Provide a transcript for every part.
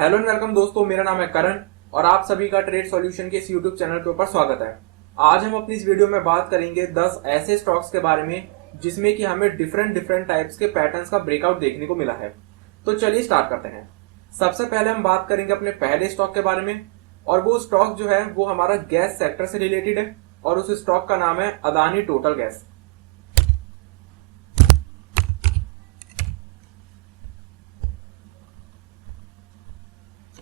Hello and welcome दोस्तों, मेरा नाम है करण और आप सभी का ट्रेड सॉल्यूशन के इस यूट्यूब चैनल के ऊपर स्वागत है। आज हम अपनी इस वीडियो में बात करेंगे 10 ऐसे स्टॉक्स के बारे में जिसमें कि हमें डिफरेंट टाइप्स के पैटर्न्स का ब्रेकआउट देखने को मिला है। तो चलिए स्टार्ट करते हैं। सबसे पहले हम बात करेंगे अपने पहले स्टॉक के बारे में और वो स्टॉक जो है वो हमारा गैस सेक्टर से रिलेटेड है और उस स्टॉक का नाम है अदानी टोटल गैस।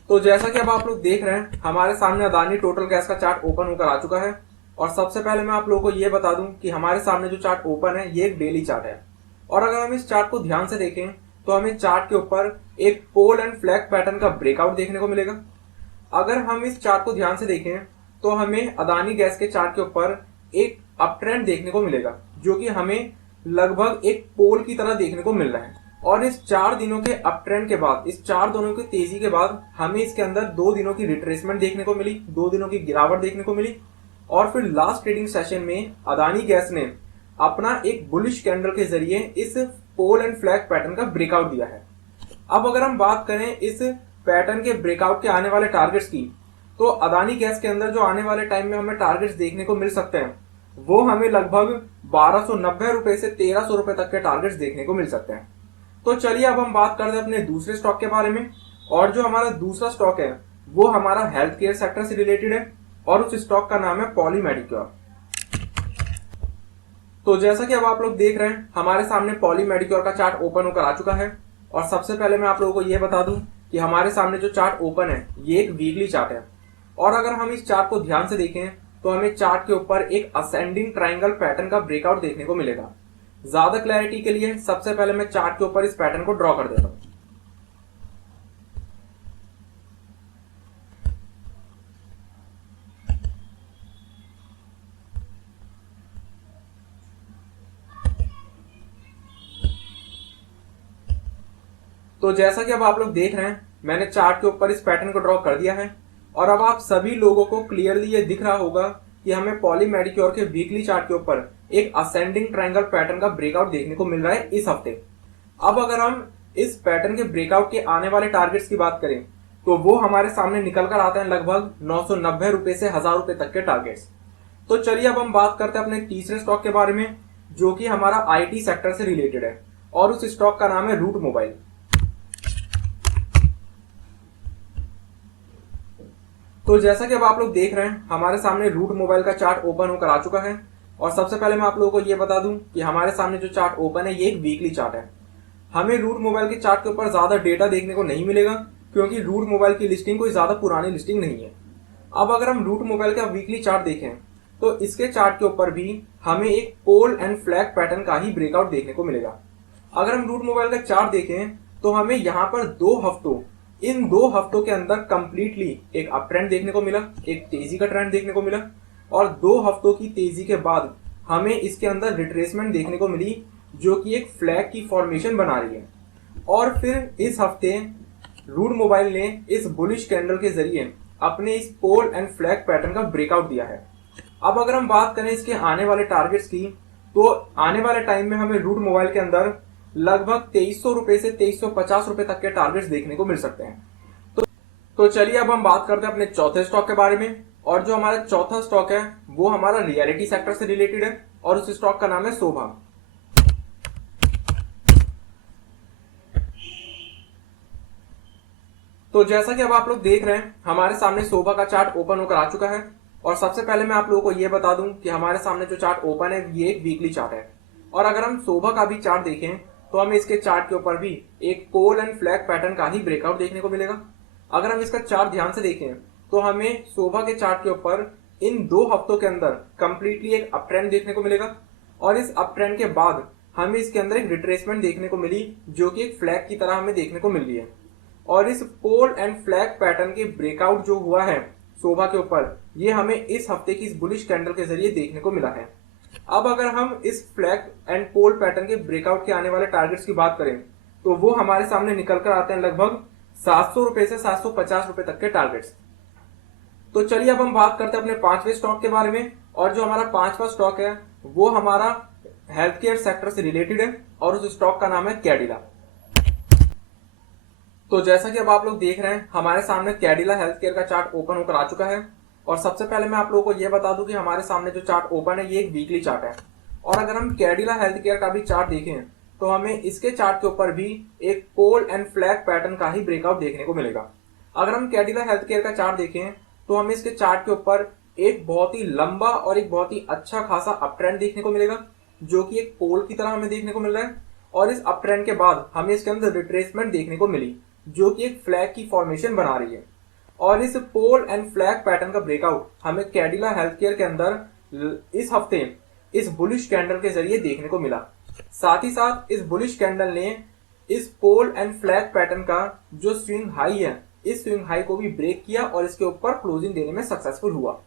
तो जैसा कि अब आप लोग देख रहे हैं, हमारे सामने अदानी टोटल गैस का चार्ट ओपन होकर आ चुका है। और सबसे पहले मैं आप लोगों को ये बता दूं कि हमारे सामने जो चार्ट ओपन है ये एक डेली चार्ट है। और अगर हम इस चार्ट को ध्यान से देखें तो हमें चार्ट के ऊपर एक पोल एंड फ्लैग पैटर्न का ब्रेकआउट देखने को मिलेगा। अगर हम इस चार्ट को ध्यान से देखें तो हमें अदानी गैस के चार्ट के ऊपर एक अप ट्रेंड देखने को मिलेगा, जो कि हमें लगभग एक पोल की तरह देखने को मिल रहा है। और इस 4 दिनों के अप ट्रेंड के बाद, इस 4 दिनों की तेजी के बाद हमें इसके अंदर 2 दिनों की रिट्रेसमेंट देखने को मिली, 2 दिनों की गिरावट देखने को मिली। और फिर लास्ट ट्रेडिंग सेशन में अदानी गैस ने अपना एक बुलिश कैंडल के जरिए इस पोल एंड फ्लैग पैटर्न का ब्रेकआउट दिया है। अब अगर हम बात करें इस पैटर्न के ब्रेकआउट के आने वाले टारगेट्स की, तो अदानी गैस के अंदर जो आने वाले टाइम में हमें टारगेट्स देखने को मिल सकते हैं वो हमें लगभग 1290 रुपए से 1300 रुपए तक के टारगेट्स देखने को मिल सकते हैं। तो चलिए अब हम बात करते हैं अपने दूसरे स्टॉक के बारे में। और जो हमारा दूसरा स्टॉक है वो हमारा हेल्थ केयर सेक्टर से रिलेटेड है और उस स्टॉक का नाम है पॉली मेडिक्योर। तो जैसा कि अब आप लोग देख रहे हैं, हमारे सामने पॉली मेडिक्योर का चार्ट ओपन होकर आ चुका है। और सबसे पहले मैं आप लोगों को यह बता दूं कि हमारे सामने जो चार्ट ओपन है ये एक वीकली चार्ट है। और अगर हम इस चार्ट को ध्यान से देखें तो हमें चार्ट के ऊपर एक असेंडिंग ट्राइंगल पैटर्न का ब्रेकआउट देखने को मिलेगा। ज्यादा क्लैरिटी के लिए सबसे पहले मैं चार्ट के ऊपर इस पैटर्न को ड्रॉ कर देता हूं। तो जैसा कि अब आप लोग देख रहे हैं, मैंने चार्ट के ऊपर इस पैटर्न को ड्रॉ कर दिया है। और अब आप सभी लोगों को क्लियरली ये दिख रहा होगा कि हमें पॉली मेडिक्योर के वीकली चार्ट के ऊपर एक असेंडिंग ट्रायंगल पैटर्न का ब्रेकआउट देखने को मिल रहा है इस हफ्ते। अब अगर हम इस पैटर्न के ब्रेकआउट के आने वाले टारगेट्स की बात करें तो वो हमारे सामने निकल कर आते हैं लगभग 990 रुपए से 1000 रुपए तक के टारगेट्स। तो चलिए अब हम बात करते हैं अपने तीसरे स्टॉक के बारे में, जो कि हमारा आईटी सेक्टर से रिलेटेड है और उस स्टॉक का नाम है रूट मोबाइल। तो जैसा कि अब आप लोग देख रहे हैं, हमारे सामने रूट मोबाइल का चार्ट ओपन होकर आ चुका है। और सबसे पहले मैं आप लोगों को यह बता दूं कि हमारे सामने जो चार्ट ओपन है ये एक वीकली चार्ट है। हमें रूट मोबाइल के चार्ट के ऊपर ज्यादा डेटा देखने को नहीं मिलेगा, क्योंकि रूट मोबाइल की लिस्टिंग कोई ज्यादा पुरानी लिस्टिंग नहीं है। अब अगर हम रूट मोबाइल का वीकली चार्ट देखें तो इसके चार्ट के ऊपर भी हमें एक पोल एंड फ्लैग पैटर्न का ही ब्रेकआउट देखने को मिलेगा। अगर हम रूट मोबाइल का चार्ट देखें तो हमें यहाँ पर इन 2 हफ्तों के अंदर कंप्लीटली एक अप ट्रेंड देखने को मिला, एक तेजी का ट्रेंड देखने को मिला। और 2 हफ्तों की तेजी के बाद हमें इसके अंदर रिट्रेसमेंट देखने को मिली, जो कि एक फ्लैग की फॉर्मेशन बना रही है। और फिर इस हफ्ते रूट मोबाइल ने इस बुलिश कैंडल के जरिए अपने इस पोल एंड फ्लैग पैटर्न का ब्रेकआउट दिया है। अब अगर हम बात करें इसके आने वाले टारगेट्स की, तो आने वाले टाइम में हमें रूट मोबाइल के अंदर लगभग 2300 रुपए से 2350 रुपए तक के टारगेट्स देखने को मिल सकते हैं। तो चलिए अब हम बात करते हैं अपने चौथे स्टॉक के बारे में। और जो हमारा चौथा स्टॉक है वो हमारा रियलिटी सेक्टर से रिलेटेड है और उस स्टॉक का नाम है शोभा। तो जैसा कि अब आप लोग देख रहे हैं, हमारे सामने शोभा का चार्ट ओपन होकर आ चुका है। और सबसे पहले मैं आप लोगों को यह बता दूं कि हमारे सामने जो चार्ट ओपन है ये एक वीकली चार्ट है। और अगर हम शोभा का भी चार्ट देखें तो हमें इसके चार्ट के ऊपर भी एक पोल एंड फ्लैग पैटर्न का ही ब्रेकआउट देखने को मिलेगा। अगर हम इसका चार्ट ध्यान से देखें तो हमें शोभा के चार्ट के ऊपर इन 2 हफ्तों के अंदर कंप्लीटली एक अप ट्रेंड देखने को मिलेगा। और इस अप ट्रेंड के बाद हमें इसके अंदर एक रिट्रेसमेंट देखने को मिली, जो कि एक फ्लैग की तरह हमें देखने को मिल रही है। और इस पोल एंड फ्लैग पैटर्न के ब्रेकआउट जो हुआ है शोभा के ऊपर, ये हमें इस हफ्ते की इस बुलिश कैंडल के जरिए देखने को मिला है। अब अगर हम इस फ्लैग एंड पोल पैटर्न के ब्रेकआउट के आने वाले टारगेट्स की बात करें तो वो हमारे सामने निकल कर आते हैं लगभग 700 रुपए से 750 रुपए तक के टारगेट्स। तो चलिए अब हम बात करते हैं अपने 5वें स्टॉक के बारे में। और जो हमारा 5वां स्टॉक है वो हमारा हेल्थ केयर सेक्टर से रिलेटेड है और उस स्टॉक का नाम है कैडिला। तो जैसा कि अब आप लोग देख रहे हैं, हमारे सामने कैडिला हेल्थ केयर का चार्ट ओपन होकर आ चुका है। और सबसे पहले मैं आप लोगों को यह बता दूं कि हमारे सामने जो चार्ट ओपन है ये एक वीकली चार्ट है। और अगर हम कैडिला हेल्थ केयर का भी चार्ट देखें तो हमें इसके चार्ट के ऊपर भी एक पोल एंड फ्लैग पैटर्न का ही ब्रेकआउट देखने को मिलेगा। अगर हम कैडिला हेल्थ केयर का चार्ट देखें तो हमें इसके चार्ट के ऊपर एक बहुत ही लंबा और एक बहुत ही अच्छा खासा अप ट्रेंड देखने को मिलेगा, जो कि एक पोल की तरह हमें देखने को मिल रहा है। और इस अप ट्रेंड के बाद हमें इसके अंदर रिट्रेसमेंट देखने को मिली, जो कि एक फ्लैग की फॉर्मेशन बना रही है। और इस पोल एंड फ्लैग पैटर्न का ब्रेकआउट हमें कैडिला हेल्थ केयर के अंदर इस हफ्ते इस बुलिश कैंडल के जरिए देखने को मिला। साथ ही साथ इस बुलिश कैंडल ने इस पोल एंड फ्लैग पैटर्न का जो स्विंग हाई है, इस स्विंग हाई को भी ब्रेक किया और इसके ऊपर क्लोजिंग देने में सक्सेसफुल हुआ।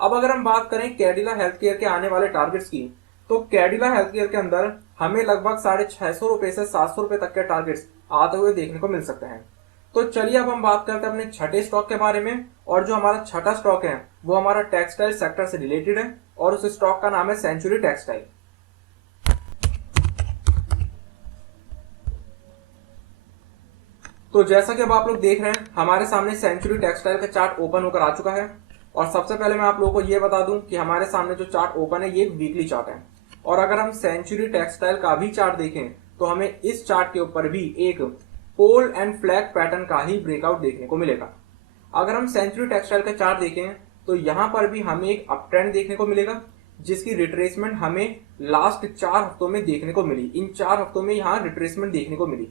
अब अगर हम बात करें कैडिला हेल्थ केयर के आने वाले टारगेट्स की, तो कैडिला हेल्थ केयर के अंदर हमें लगभग 650 रुपए से 700 रुपए तक के टारगेट्स आते हुए देखने को मिल सकते हैं। तो चलिए अब हम बात करते हैं अपने छठे स्टॉक के बारे में। और जो हमारा छठा स्टॉक है वो हमारा टेक्सटाइल सेक्टर से रिलेटेड है और उस स्टॉक का नाम है सेंचुरी टेक्सटाइल। तो जैसा कि अब आप लोग देख रहे हैं, हमारे सामने सेंचुरी टेक्सटाइल का चार्ट ओपन होकर आ चुका है। और सबसे पहले मैं आप लोगों को यह बता दूं कि हमारे सामने जो चार्ट ओपन है ये एक वीकली चार्ट है। और अगर हम सेंचुरी टेक्सटाइल का भी चार्ट देखें तो हमें इस चार्ट के ऊपर भी एक पोल एंड फ्लैग पैटर्न का ही ब्रेकआउट देखने को मिलेगा। अगर हम सेंचुरी टेक्सटाइल का चार्ट देखें तो यहां पर भी हमें एक अप ट्रेंड देखने को मिलेगा, जिसकी रिट्रेसमेंट हमें लास्ट 4 हफ्तों में देखने को मिली। इन 4 हफ्तों में यहां रिट्रेसमेंट देखने को मिली।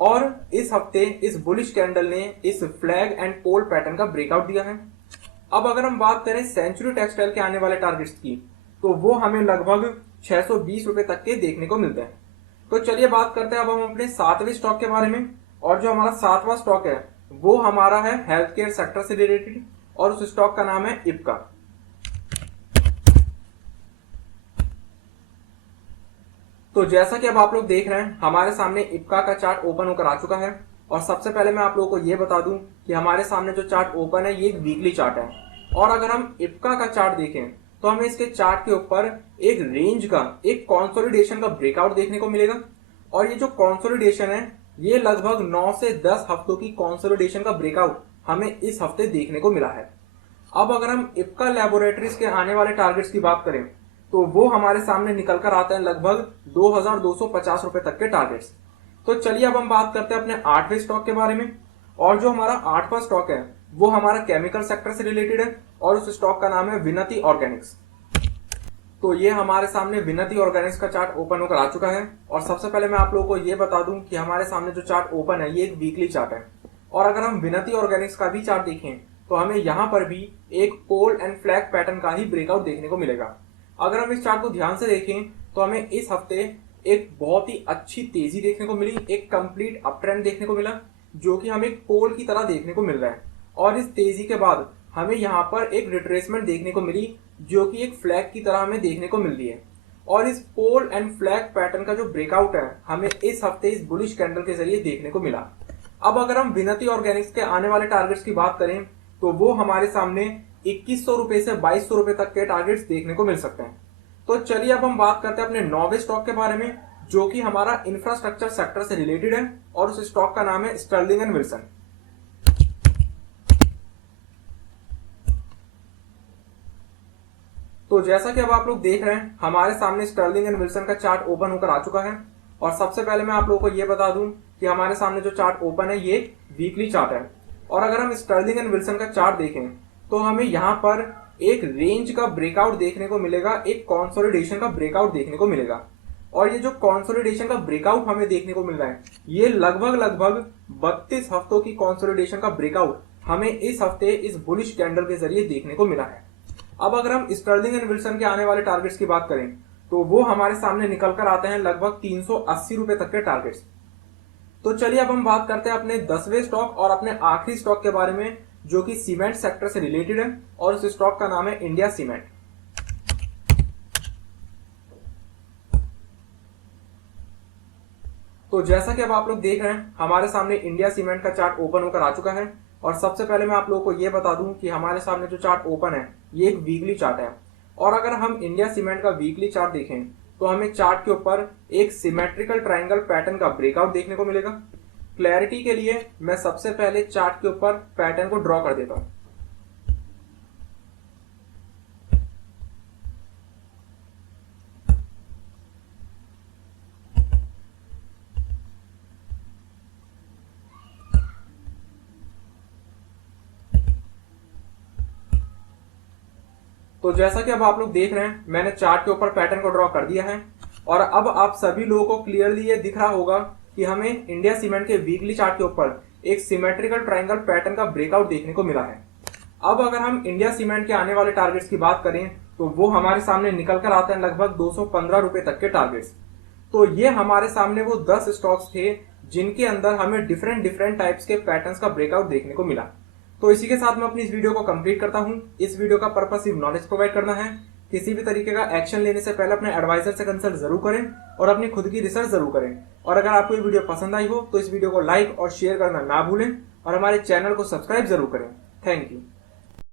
और इस हफ्ते इस बुलिश कैंडल ने इस फ्लैग एंड पोल पैटर्न का ब्रेकआउट दिया है। अब अगर हम बात करें सेंचुरी टेक्सटाइल के आने वाले टारगेट्स की, तो वो हमें लगभग 620 रुपए तक के देखने को मिलते हैं। तो चलिए बात करते हैं अब हम अपने 7वें स्टॉक के बारे में। और जो हमारा 7वां स्टॉक है वो हमारा है हेल्थ केयर सेक्टर से रिलेटेड और उस स्टॉक का नाम है इप्का। तो जैसा कि अब आप लोग देख रहे हैं, हमारे सामने इप्का का चार्ट ओपन होकर आ चुका है। और सबसे पहले मैं आप लोगों को यह बता दूं कि हमारे सामने जो चार्ट ओपन है ये एक वीकली चार्ट है। और अगर हम इप्का का चार्ट देखें तो हमें इसके चार्ट के ऊपर एक रेंज का, एक कंसोलिडेशन का ब्रेकआउट देखने को मिलेगा। और ये जो कंसोलिडेशन है ये लगभग 9 से 10 हफ्तों की कंसोलिडेशन का ब्रेकआउट हमें इस हफ्ते देखने को मिला है। अब अगर हम इप्का लैबोरेटरीज के आने वाले टारगेट्स की बात करें तो वो हमारे सामने निकल कर आते हैं लगभग 2250 रुपए तक के टारगेट्स। तो चलिए अब हम बात करते हैं अपने 8वें स्टॉक के बारे में। और जो हमारा 8वां स्टॉक है वो हमारा केमिकल सेक्टर से रिलेटेड है और उस स्टॉक का नाम है विनती ऑर्गेनिक्स। तो ये हमारे सामने विनती ऑर्गेनिक्स का चार्ट ओपन होकर आ चुका है। और सबसे पहले मैं आप लोगों को ये बता दूं कि हमारे सामने जो चार्ट ओपन है ये एक वीकली चार्ट है। और अगर हम विनती ऑर्गेनिक्स का भी चार्ट देखें तो हमें यहां पर भी एक पोल एंड फ्लैग पैटर्न का ही ब्रेकआउट देखने को मिलेगा। अगर हम इस चार्ट को ध्यान से देखें तो हमें इस हफ्ते एक बहुत ही अच्छी तेजी देखने को मिली, एक कंप्लीट अप ट्रेंड देखने को मिला, जो कि हमें एक पोल की तरह देखने को मिल रहा है। और इस तेजी के बाद हमें यहाँ पर एक रिट्रेसमेंट देखने को मिली, जो कि एक फ्लैग की तरह हमें देखने को मिल रही है। और इस पोल एंड फ्लैग पैटर्न का जो ब्रेकआउट है हमें इस हफ्ते इस बुलिश कैंडल के जरिए देखने को मिला। अब अगर हम विनती ऑर्गेनिक्स के आने वाले टारगेट्स की बात करें तो वो हमारे सामने 2100 रुपए से 2200 रुपए तक के टारगेट्स देखने को मिल सकते हैं। तो चलिए अब हम बात करते हैं अपने 9वें स्टॉक के बारे में, जो कि हमारा इंफ्रास्ट्रक्चर सेक्टर से रिलेटेड है और उस स्टॉक का नाम है स्टर्लिंग एंड विल्सन। तो जैसा कि अब आप लोग देख रहे हैं, हमारे सामने स्टर्लिंग एंड विल्सन का चार्ट ओपन होकर आ चुका है। और सबसे पहले मैं आप लोगों को यह बता दूं कि हमारे सामने जो चार्ट ओपन है ये वीकली चार्ट है। और अगर हम स्टर्लिंग एंड विल्सन का चार्ट देखें तो हमें यहां पर एक रेंज का ब्रेकआउट देखने को मिलेगा, एक कंसोलिडेशन का ब्रेकआउट देखने को मिलेगा। और ये जो कंसोलिडेशन का ब्रेकआउट हमें देखने को मिल रहा है ये लगभग 32 हफ्तों की कंसोलिडेशन का ब्रेकआउट हमें इस हफ्ते इस बुलिश कैंडल के जरिए देखने को मिला है। अब अगर हम स्टर्लिंग एंड विल्सन के आने वाले टारगेट्स की बात करें तो वो हमारे सामने निकल कर आते हैं लगभग 380 रुपए तक के टारगेट्स। तो चलिए अब हम बात करते हैं अपने 10वें स्टॉक और अपने आखिरी स्टॉक के बारे में, जो कि सीमेंट सेक्टर से रिलेटेड है और उस स्टॉक का नाम है इंडिया सीमेंट। तो जैसा कि अब आप लोग देख रहे हैं, हमारे सामने इंडिया सीमेंट का चार्ट ओपन होकर आ चुका है। और सबसे पहले मैं आप लोगों को यह बता दूं कि हमारे सामने जो चार्ट ओपन है ये एक वीकली चार्ट है। और अगर हम इंडिया सीमेंट का वीकली चार्ट देखें तो हमें चार्ट के ऊपर एक सिमेट्रिकल ट्रायंगल पैटर्न का ब्रेकआउट देखने को मिलेगा। क्लैरिटी के लिए मैं सबसे पहले चार्ट के ऊपर पैटर्न को ड्रॉ कर देता हूं। तो जैसा कि अब आप लोग देख रहे हैं, मैंने चार्ट के ऊपर पैटर्न को ड्रॉ कर दिया है और अब आप सभी लोगों को क्लियरली ये दिख रहा होगा कि हमें इंडिया सीमेंट के वीकली चार्ट के ऊपर एक सिमेट्रिकल ट्रायंगल पैटर्न का ब्रेकआउट देखने को मिला है। अब अगर हम इंडिया सीमेंट के आने वाले टारगेट्स की बात करें तो वो हमारे सामने निकल कर आते हैं लगभग 215 रुपए तक के टारगेट्स। तो ये हमारे सामने वो 10 स्टॉक्स थे जिनके अंदर हमें डिफरेंट डिफरेंट टाइप्स के पैटर्न्स का ब्रेकआउट देखने को मिला। तो इसी के साथ मैं अपनी इस वीडियो को कंप्लीट करता हूं। इस वीडियो का पर्पस सिर्फ नॉलेज प्रोवाइड करना है। किसी भी तरीके का एक्शन लेने से पहले अपने एडवाइजर से कंसल्ट जरूर करें और अपनी खुद की रिसर्च जरूर करें। और अगर आपको ये वीडियो पसंद आई हो तो इस वीडियो को लाइक और शेयर करना ना भूलें और हमारे चैनल को सब्सक्राइब जरूर करें। Thank you.